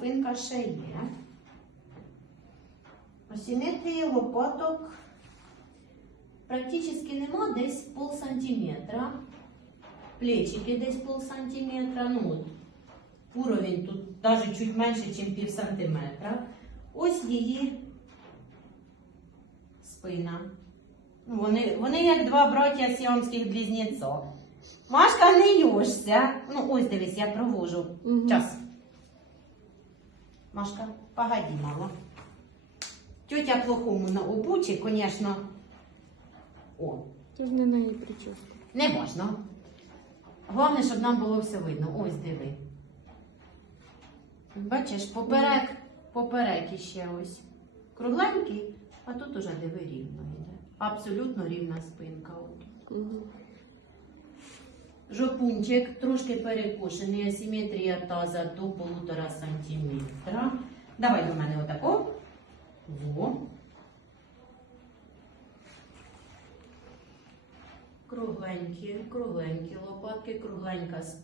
спинка ще є. Осіметрії лопаток практично нема, десь пол сантиметра. Плечики десь пол сантиметра. Ну, от, уровень тут навіть чуть менше, ніж пів сантиметра. Ось її спина. Ну, Вони, вони як два браття сіамських близнеців. Машка, не юшся. Ну, ось дивись, я провожу. Мгм. Час. Машка, погоди, мама. Тетя плохому на обучі, звісно. О, Це ж не на її прическу. не можна. Головне, щоб нам було все видно. Ось диви. Бачиш, поперек, поперек іще ось. Кругленький, а тут уже диви рівно йде. Абсолютно рівна спинка. Угу. Жопунчик трошки перекошений, асиметрія таза до полутора сантиметра. Давай до мене отако. Во. Кругленькі, кругленькі лопатки, кругленька спина.